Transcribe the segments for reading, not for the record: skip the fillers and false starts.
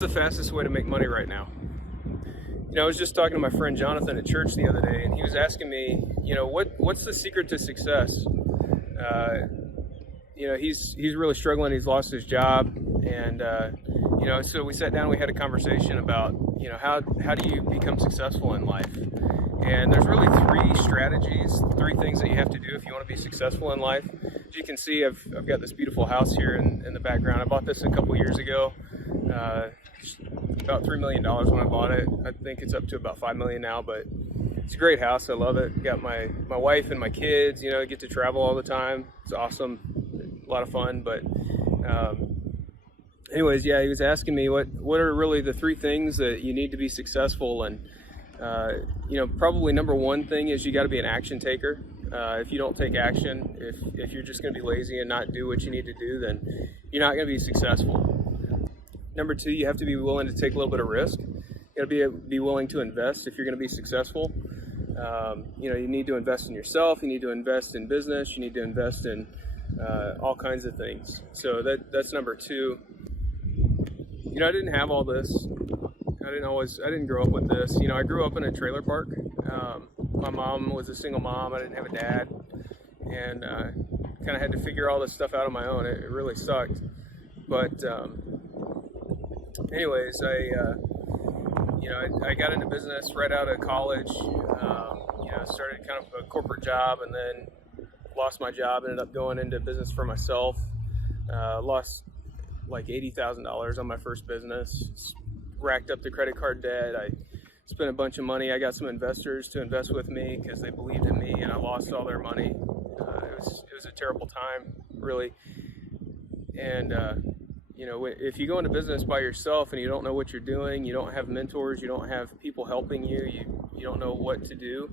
The fastest way to make money right now? I was just talking to my friend Jonathan at church the other day, and he was asking me, what's the secret to success? He's really struggling. He's lost his job, and so we sat down. We had a conversation about, how do you become successful in life? And there's really three things that you have to do if you want to be successful in life. As you can see, I've got this beautiful house here in the background. I bought this a couple years ago. About $3 million when I bought it. I think it's up to about $5 million now, but it's a great house. I love it. Got my wife and my kids, get to travel all the time. It's awesome. A lot of fun. But anyways, yeah, he was asking me what are really the three things that you need to be successful. And probably number one thing is you got to be an action taker. If you don't take action, if you're just going to be lazy and not do what you need to do, then you're not going to be successful. Number two, you have to be willing to take a little bit of risk. You got to be willing to invest if you're going to be successful. You need to invest in yourself. You need to invest in business. You need to invest in all kinds of things. So that's number two. I didn't have all this. I didn't grow up with this. I grew up in a trailer park. My mom was a single mom. I didn't have a dad, and kind of had to figure all this stuff out on my own. It really sucked, but. Anyways, I got into business right out of college. Started kind of a corporate job, and then lost my job. Ended up going into business for myself. Lost like $80,000 on my first business. Racked up the credit card debt. I spent a bunch of money. I got some investors to invest with me because they believed in me, and I lost all their money. It was a terrible time, really. And if you go into business by yourself and you don't know what you're doing, you don't have mentors, you don't have people helping you, you don't know what to do,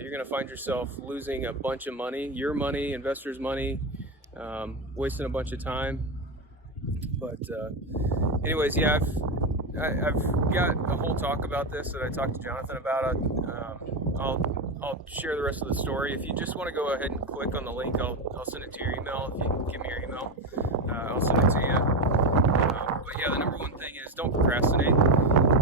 you're going to find yourself losing a bunch of money, your money, investors' money, wasting a bunch of time. But anyways, yeah, I've got a whole talk about this that I talked to Jonathan about. I'll share the rest of the story. If you just want to go ahead and click on the link, I'll send it to your email. If you can give me your email, I'll send it to you. But yeah, the number one thing is don't procrastinate.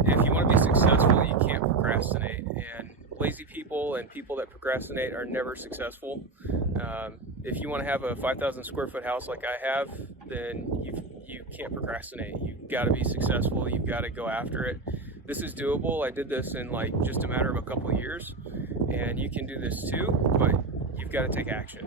If you want to be successful, you can't procrastinate. And lazy people and people that procrastinate are never successful. If you want to have a 5,000 square foot house like I have, then you can't procrastinate. You've got to be successful. You've got to go after it. This is doable. I did this in just a matter of a couple of years, and you can do this too, but you've got to take action.